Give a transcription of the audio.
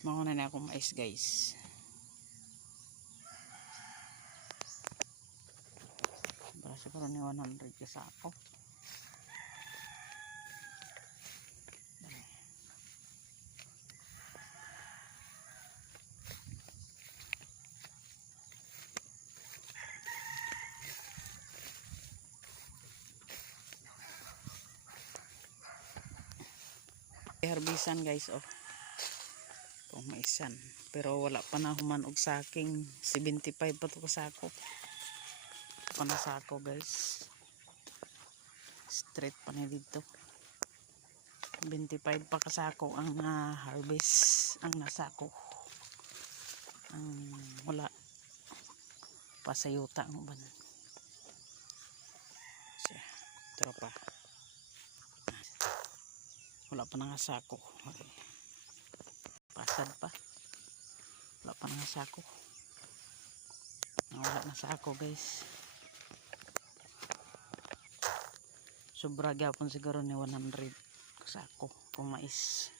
Mauna na akong mais guys. Basta ko ni 100 ka ako. Harbisan guys oh. Kung maisan. Pero wala pa na human og saking 75 pa to kasako. Pa na sako guys. Straight pa ni dito. 25 pa kasako ang harvest ang nasako. Ang wala pasayuta ang uban. Siya, tropa. Wala pa nga sako. Okay. Pasad pa. Wala pa nga sako. Wala na sako guys. Sobra gyapon siguro ni 100 sako kung mais.